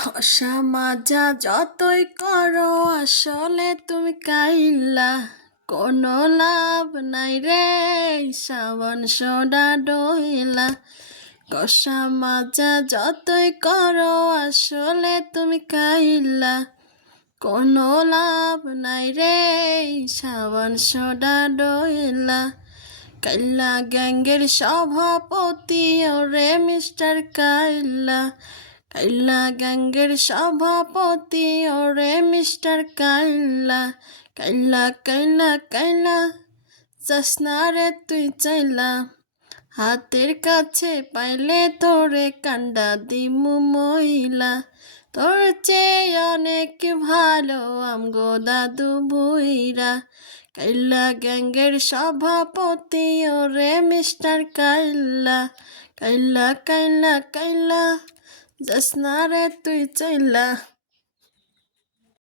ঘষা মাজা যতই করো আসলে তুমি কাইল্লা, কোনো লাভ নাই রে সাবান সোডা ডইলা। ঘষা মাজা যতই করো আসলে তুমি কাইল্লা, কোনো লাভ নাই রে সাবান সোডা ডইলা। কাইল্লা গ্যাংয়ের সভাপতি ওরে মিস্টার কাইল্লা, কাইল্লা গ্যাংয়ের সভাপতি ওরে মিস্টার কাইল্লা। কাইল্লা কাইল্লা কাইল্লা যাস না রে তুই চাইলা, হাতের কাছে পাইলে তোরে কান্ডা দিমু মইলা। তোর চেয়ে অনেক ভালো আমগো দাদু বুইরা। কাইল্লা গ্যাংয়ের সভাপতি ওরে মিস্টার কাইল্লা, কাইল্লা কাইল্লা কাইল্লা যাস না রে তুই চাইলা।